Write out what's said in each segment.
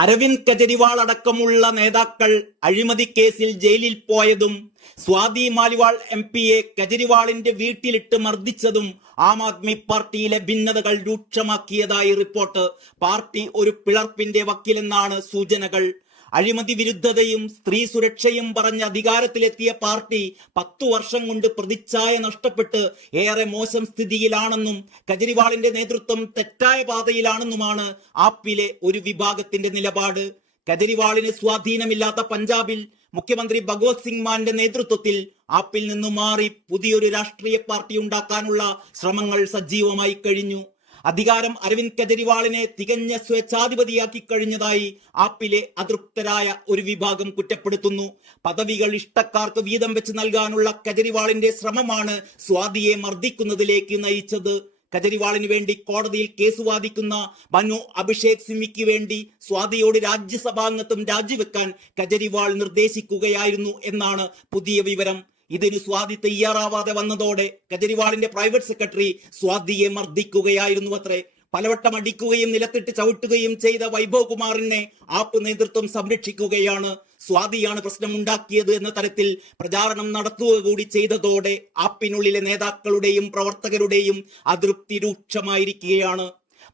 അരവിന്ദ് കെജ്രിവാൾ അടക്കമുള്ള നേതാക്കൾ അഴിമതി കേസിൽ ജയിലിൽ പോയതും സ്വാതി മാലിവാൾ എംപിയെ കെജ്രിവാളിന്റെ വീട്ടിലിട്ട് മർദ്ദിച്ചതും ആം ആദ്മി പാർട്ടിയിലെ ഭിന്നതകൾ രൂക്ഷമാക്കിയതായി റിപ്പോർട്ട്. പാർട്ടി ഒരു പിളർപ്പിന്റെ വക്കിലെന്നാണ് സൂചനകൾ. അഴിമതി വിരുദ്ധതയും സ്ത്രീ സുരക്ഷയും പറഞ്ഞ് അധികാരത്തിലെത്തിയ പാർട്ടി 10 വർഷം കൊണ്ട് പ്രതിച്ഛായ നഷ്ടപ്പെട്ട് ഏറെ മോശം സ്ഥിതിയിലാണെന്നും കെജ്രിവാളിന്റെ നേതൃത്വം തെറ്റായ പാതയിലാണെന്നുമാണ് ആപ്പിലെ ഒരു വിഭാഗത്തിന്റെ നിലപാട്. കെജ്രിവാളിന് സ്വാധീനമില്ലാത്ത പഞ്ചാബിൽ മുഖ്യമന്ത്രി ഭഗവത് സിംഗ് മാന്റെ നേതൃത്വത്തിൽ ആപ്പിൽ നിന്നു മാറി പുതിയൊരു രാഷ്ട്രീയ പാർട്ടി ഉണ്ടാക്കാനുള്ള ശ്രമങ്ങൾ സജീവമായി കഴിഞ്ഞു. അധികാരം അരവിന്ദ് കെജ്രിവാളിനെ തികഞ്ഞ സ്വേച്ഛാധിപതിയാക്കി കഴിഞ്ഞതായി ആപ്പിലെ അതൃപ്തരായ ഒരു വിഭാഗം കുറ്റപ്പെടുത്തുന്നു. പദവികൾ ഇഷ്ടക്കാർക്ക് വീതം വെച്ച് നൽകാനുള്ള കെജ്രിവാളിന്റെ ശ്രമമാണ് സ്വാതിയെ മർദ്ദിക്കുന്നതിലേക്ക് നയിച്ചത്. കെജ്രിവാളിന് വേണ്ടി കോടതിയിൽ കേസ് വാദിക്കുന്ന മനു അഭിഷേക് സിംഗ്വിക്ക് വേണ്ടി സ്വാതിയോട് രാജ്യസഭാംഗത്വം രാജിവെക്കാൻ കെജ്രിവാൾ നിർദ്ദേശിക്കുകയായിരുന്നു എന്നാണ് പുതിയ വിവരം. ഇതിന് സ്വാതി തയ്യാറാവാതെ വന്നതോടെ കെജ്രിവാളിന്റെ പ്രൈവറ്റ് സെക്രട്ടറി സ്വാതിയെ മർദ്ദിക്കുകയായിരുന്നു അത്രേ. പലവട്ടം അടിക്കുകയും നിലത്തിട്ട് ചവിട്ടുകയും ചെയ്ത വൈഭവ് കുമാറിനെ ആപ്പ് നേതൃത്വം സംരക്ഷിക്കുകയാണ്. സ്വാതിയാണ് പ്രശ്നം ഉണ്ടാക്കിയത് എന്ന തരത്തിൽ പ്രചാരണം നടത്തുക കൂടി ചെയ്തതോടെ ആപ്പിനുള്ളിലെ നേതാക്കളുടെയും പ്രവർത്തകരുടെയും അതൃപ്തി രൂക്ഷമായിരിക്കുകയാണ്.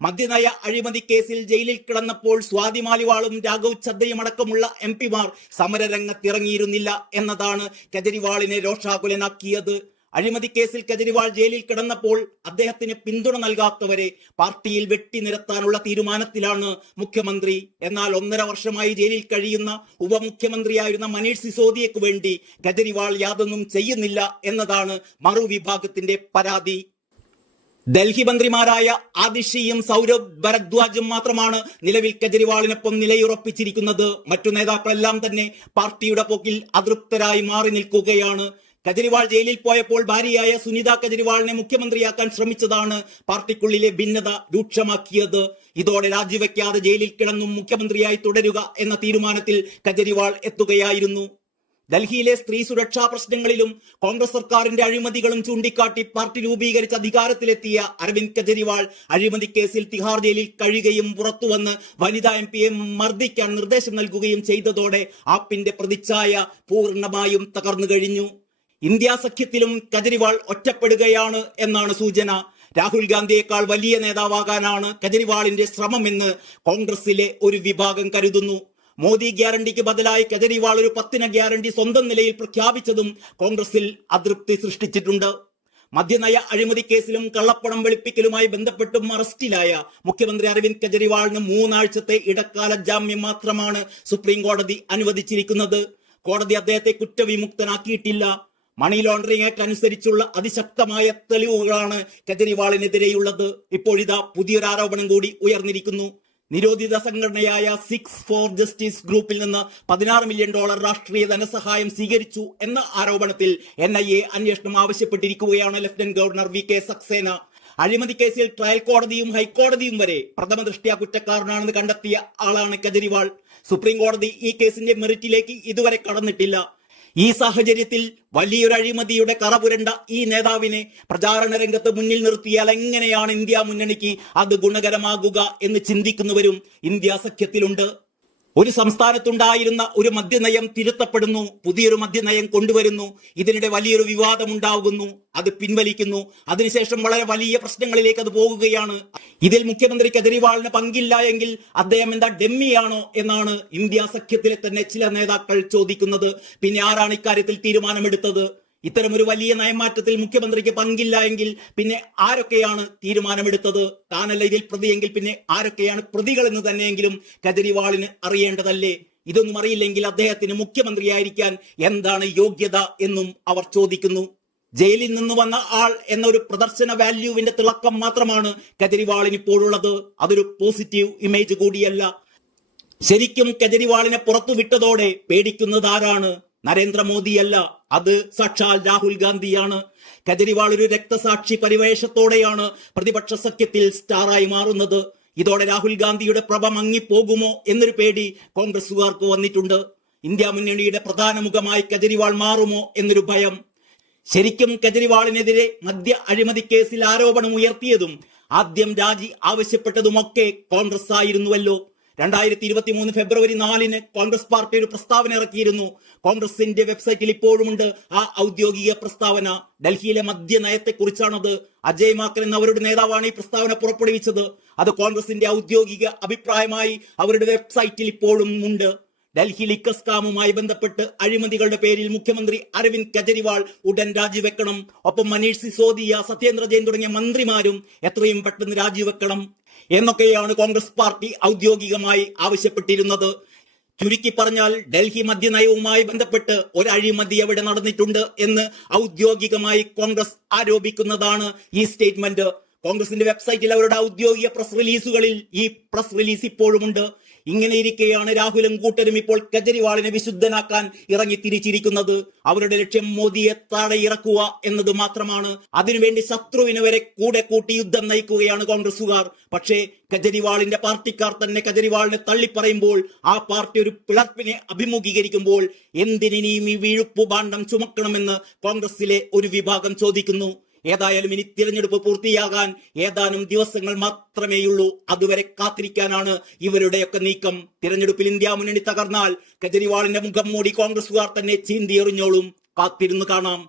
മദ്യനയ അഴിമതി കേസിൽ ജയിലിൽ കിടന്നപ്പോൾ സ്വാതി മാലിവാളും രാഘവ് ചദ്ദയും അടക്കമുള്ള എംപിമാർ സമരരംഗത്തിറങ്ങിയിരുന്നില്ല എന്നതാണ് കെജ്രിവാളിനെ രോഷാകുലനാക്കിയത്. അഴിമതി കേസിൽ കെജ്രിവാൾ ജയിലിൽ കിടന്നപ്പോൾ അദ്ദേഹത്തിന് പിന്തുണ നൽകാത്തവരെ പാർട്ടിയിൽ വെട്ടിനിരത്താനുള്ള തീരുമാനത്തിലാണ് മുഖ്യമന്ത്രി. എന്നാൽ 1.5 വർഷമായി ജയിലിൽ കഴിയുന്ന ഉപമുഖ്യമന്ത്രിയായിരുന്ന മനീഷ് സിസോദിയക്ക് വേണ്ടി കെജ്രിവാൾ യാതൊന്നും ചെയ്യുന്നില്ല എന്നതാണ് മറുവിഭാഗത്തിന്റെ പരാതി. ഡൽഹി മന്ത്രിമാരായ ആദിഷിയും സൗരഭ് ഭരദ്വാജും മാത്രമാണ് നിലവിൽ കെജ്രിവാളിനൊപ്പം നിലയുറപ്പിച്ചിരിക്കുന്നത്. മറ്റു നേതാക്കളെല്ലാം തന്നെ പാർട്ടിയുടെ പോക്കിൽ അതൃപ്തരായി മാറി നിൽക്കുകയാണ്. കെജ്രിവാൾ ജയിലിൽ പോയപ്പോൾ ഭാര്യയായ സുനിത കെജ്രിവാളിനെ മുഖ്യമന്ത്രിയാക്കാൻ ശ്രമിച്ചതാണ് പാർട്ടിക്കുള്ളിലെ ഭിന്നത രൂക്ഷമാക്കിയത്. ഇതോടെ രാജിവെക്കാതെ ജയിലിൽ കിടന്നും മുഖ്യമന്ത്രിയായി തുടരുക എന്ന തീരുമാനത്തിൽ കെജ്രിവാൾ എത്തുകയായിരുന്നു. ഡൽഹിയിലെ സ്ത്രീ സുരക്ഷാ പ്രശ്നങ്ങളിലും കോൺഗ്രസ് സർക്കാരിന്റെ അഴിമതികളും ചൂണ്ടിക്കാട്ടി പാർട്ടി രൂപീകരിച്ച് അധികാരത്തിലെത്തിയ അരവിന്ദ് കെജ്രിവാൾ അഴിമതി കേസിൽ തിഹാർ ജയിലിൽ കഴിയുകയും പുറത്തുവന്ന് വനിതാ എംപിയെ മർദ്ദിക്കാൻ നിർദ്ദേശം നൽകുകയും ചെയ്തതോടെ ആപ്പിന്റെ പ്രതിച്ഛായ പൂർണ്ണമായും തകർന്നു കഴിഞ്ഞു. ഇന്ത്യ സഖ്യത്തിലും കെജ്രിവാൾ ഒറ്റപ്പെടുകയാണ് എന്നാണ് സൂചന. രാഹുൽ ഗാന്ധിയേക്കാൾ വലിയ നേതാവാകാനാണ് കെജ്രിവാളിന്റെ ശ്രമമെന്ന് കോൺഗ്രസിലെ ഒരു വിഭാഗം കരുതുന്നു. മോദി ഗ്യാരണ്ടിക്ക് ബദലായി കെജ്രിവാൾ ഒരു 10 ഗ്യാരണ്ടി സ്വന്തം നിലയിൽ പ്രഖ്യാപിച്ചതും കോൺഗ്രസിൽ അതൃപ്തി സൃഷ്ടിച്ചിട്ടുണ്ട്. മദ്യനയ അഴിമതി കേസിലും കള്ളപ്പണം വെളുപ്പിക്കലുമായി ബന്ധപ്പെട്ടും അറസ്റ്റിലായ മുഖ്യമന്ത്രി അരവിന്ദ് കെജ്രിവാളിന് 3 ആഴ്ചത്തെ ഇടക്കാല ജാമ്യം മാത്രമാണ് സുപ്രീം കോടതി അനുവദിച്ചിരിക്കുന്നത്. കോടതി അദ്ദേഹത്തെ കുറ്റവിമുക്തനാക്കിയിട്ടില്ല. മണി ലോണ്ടറിംഗ് ആക്ട് അനുസരിച്ചുള്ള അതിശക്തമായ തെളിവുകളാണ് കെജ്രിവാളിനെതിരെയുള്ളത്. ഇപ്പോഴിതാ പുതിയൊരു ആരോപണം കൂടി ഉയർന്നിരിക്കുന്നു. നിരോധിത സംഘടനയായ 6 ഫോർ ജസ്റ്റിസ് ഗ്രൂപ്പിൽ നിന്ന് $16 മില്യൺ രാഷ്ട്രീയ ധനസഹായം സ്വീകരിച്ചു എന്ന ആരോപണത്തിൽ NIA അന്വേഷണം ആവശ്യപ്പെട്ടിരിക്കുകയാണ് ലഫ്റ്റനന്റ് ഗവർണർ VK സക്സേന. അഴിമതി കേസിൽ ട്രയൽ കോടതിയും ഹൈക്കോടതിയും വരെ പ്രഥമ ദൃഷ്ട്യാ കുറ്റക്കാരനാണെന്ന് കണ്ടെത്തിയ ആളാണ് കെജ്രിവാൾ. സുപ്രീം കോടതി ഈ കേസിന്റെ മെറിറ്റിലേക്ക് ഇതുവരെ കടന്നിട്ടില്ല. ഈ സാഹചര്യത്തിൽ വലിയൊരു അഴിമതിയുടെ കറപുരണ്ട ഈ നേതാവിനെ പ്രചാരണ രംഗത്ത് മുന്നിൽ നിർത്തിയാൽ എങ്ങനെയാണ് ഇന്ത്യ മുന്നണിക്ക് അത് ഗുണകരമാകുക എന്ന് ചിന്തിക്കുന്നവരും ഇന്ത്യ സഖ്യത്തിലുണ്ട്. ഒരു സംസ്ഥാനത്തുണ്ടായിരുന്ന ഒരു മദ്യനയം തിരുത്തപ്പെടുന്നു, പുതിയൊരു മദ്യനയം കൊണ്ടുവരുന്നു. ഇതിനിടെ വലിയൊരു വിവാദം ഉണ്ടാകുന്നു, അത് പിൻവലിക്കുന്നു. അതിനുശേഷം വളരെ വലിയ പ്രശ്നങ്ങളിലേക്ക് അത് പോകുകയാണ്. ഇതിൽ മുഖ്യമന്ത്രി കെജ്രിവാളിന് പങ്കില്ല എങ്കിൽ അദ്ദേഹം എന്താ ഡെമ്മിയാണോ എന്നാണ് ഇന്ത്യ സഖ്യത്തിലെ തന്നെ ചില നേതാക്കൾ ചോദിക്കുന്നത്. പിന്നെ ആരാണ് ഇക്കാര്യത്തിൽ തീരുമാനമെടുത്തത്? ഇത്തരമൊരു വലിയ നയമാറ്റത്തിൽ മുഖ്യമന്ത്രിക്ക് പങ്കില്ല എങ്കിൽ പിന്നെ ആരൊക്കെയാണ് തീരുമാനമെടുത്തത്? താനല്ല ഇതിൽ പ്രതിയെങ്കിൽ പിന്നെ ആരൊക്കെയാണ് പ്രതികൾ എന്ന് തന്നെയെങ്കിലും കെജ്രിവാളിന് അറിയേണ്ടതല്ലേ? ഇതൊന്നും അറിയില്ലെങ്കിൽ അദ്ദേഹത്തിന് മുഖ്യമന്ത്രിയായിരിക്കാൻ എന്താണ് യോഗ്യത എന്നും അവർ ചോദിക്കുന്നു. ജയിലിൽ നിന്ന് വന്ന ആൾ എന്നൊരു പ്രദർശന വാല്യൂവിന്റെ തിളക്കം മാത്രമാണ് കെജ്രിവാളിന് ഇപ്പോഴുള്ളത്. അതൊരു പോസിറ്റീവ് ഇമേജ് കൂടിയല്ല. ശരിക്കും കെജ്രിവാളിനെ പുറത്തുവിട്ടതോടെ പേടിക്കുന്നത് ആരാണ്? നരേന്ദ്രമോദിയല്ല, അത് സാക്ഷാൽ രാഹുൽ ഗാന്ധിയാണ്. കെജ്രിവാൾ ഒരു രക്തസാക്ഷി പരിവേഷത്തോടെയാണ് പ്രതിപക്ഷ സഖ്യത്തിൽ സ്റ്റാറായി മാറുന്നത്. ഇതോടെ രാഹുൽ ഗാന്ധിയുടെ പ്രഭ മങ്ങിപ്പോകുമോ എന്നൊരു പേടി കോൺഗ്രസുകാർക്ക് വന്നിട്ടുണ്ട്. ഇന്ത്യ മുന്നണിയുടെ പ്രധാന മുഖമായി കെജ്രിവാൾ മാറുമോ എന്നൊരു ഭയം. ശരിക്കും കെജ്രിവാളിനെതിരെ മദ്യ അഴിമതി കേസിൽ ആരോപണം ഉയർത്തിയതും ആദ്യം രാജി ആവശ്യപ്പെട്ടതുമൊക്കെ കോൺഗ്രസ് ആയിരുന്നുവല്ലോ. 2023 ഫെബ്രുവരി 4 കോൺഗ്രസ് പാർട്ടി ഒരു പ്രസ്താവന ഇറക്കിയിരുന്നു. കോൺഗ്രസിന്റെ വെബ്സൈറ്റിൽ ഇപ്പോഴുമുണ്ട് ആ ഔദ്യോഗിക പ്രസ്താവന. ഡൽഹിയിലെ മദ്യനയത്തെക്കുറിച്ചാണത്. അജയ് മാക്കൻ എന്ന അവരുടെ നേതാവാണ് ഈ പ്രസ്താവന പുറപ്പെടുവിച്ചത്. അത് കോൺഗ്രസിന്റെ ഔദ്യോഗിക അഭിപ്രായമായി അവരുടെ വെബ്സൈറ്റിൽ ഇപ്പോഴും ഉണ്ട്. ഡൽഹി ലിക്കർ സ്കാമുമായി ബന്ധപ്പെട്ട് അഴിമതികളുടെ പേരിൽ മുഖ്യമന്ത്രി അരവിന്ദ് കെജ്രിവാൾ ഉടൻ രാജിവെക്കണം. ഒപ്പം മനീഷ് സിസോദിയ, സത്യേന്ദ്ര ജെയിൻ തുടങ്ങിയ മന്ത്രിമാരും എത്രയും പെട്ടെന്ന് രാജിവെക്കണം എന്നൊക്കെയാണ് കോൺഗ്രസ് പാർട്ടി ഔദ്യോഗികമായി ആവശ്യപ്പെട്ടിരുന്നത്. ചുരുക്കി പറഞ്ഞാൽ ഡൽഹി മദ്യനയവുമായി ബന്ധപ്പെട്ട് ഒരു അഴിമതി എവിടെ നടന്നിട്ടുണ്ട് എന്ന് ഔദ്യോഗികമായി കോൺഗ്രസ് ആരോപിക്കുന്നതാണ് ഈ സ്റ്റേറ്റ്മെന്റ്. കോൺഗ്രസിന്റെ വെബ്സൈറ്റിൽ അവരുടെ ഔദ്യോഗിക പ്രസ് റിലീസുകളിൽ ഈ പ്രസ് റിലീസ് ഇപ്പോഴുമുണ്ട്. ഇങ്ങനെ ഇരിക്കെയാണ് രാഹുലും കൂട്ടരും ഇപ്പോൾ കെജ്രിവാളിനെ വിശുദ്ധനാക്കാൻ ഇറങ്ങി തിരിച്ചിരിക്കുന്നത്. അവരുടെ ലക്ഷ്യം മോദിയെ താഴെ ഇറക്കുക എന്നത് മാത്രമാണ്. അതിനുവേണ്ടി ശത്രുവിനെ വരെ കൂടെ കൂട്ടി യുദ്ധം നയിക്കുകയാണ് കോൺഗ്രസുകാർ. പക്ഷേ കെജ്രിവാളിന്റെ പാർട്ടിക്കാർ തന്നെ കെജ്രിവാളിനെ തള്ളിപ്പറയുമ്പോൾ, ആ പാർട്ടി ഒരു പിളർപ്പിനെ അഭിമുഖീകരിക്കുമ്പോൾ എന്തിനിയും ഈ വീഴുപ്പു ഭാണ്ഡം ചുമക്കണമെന്ന് കോൺഗ്രസിലെ ഒരു വിഭാഗം ചോദിക്കുന്നു. ഏതായാലും ഇനി തിരഞ്ഞെടുപ്പ് പൂർത്തിയാകാൻ ഏതാനും ദിവസങ്ങൾ മാത്രമേയുള്ളൂ. അതുവരെ കാത്തിരിക്കാനാണ് ഇവരുടെയൊക്കെ നീക്കം. തിരഞ്ഞെടുപ്പിൽ ഇന്ത്യ മുന്നണി തകർന്നാൽ കെജ്രിവാളിന്റെ മുഖം മൂടി കോൺഗ്രസുകാർ തന്നെ ചീന്തിയെറിഞ്ഞോളും. കാത്തിരുന്ന് കാണാം.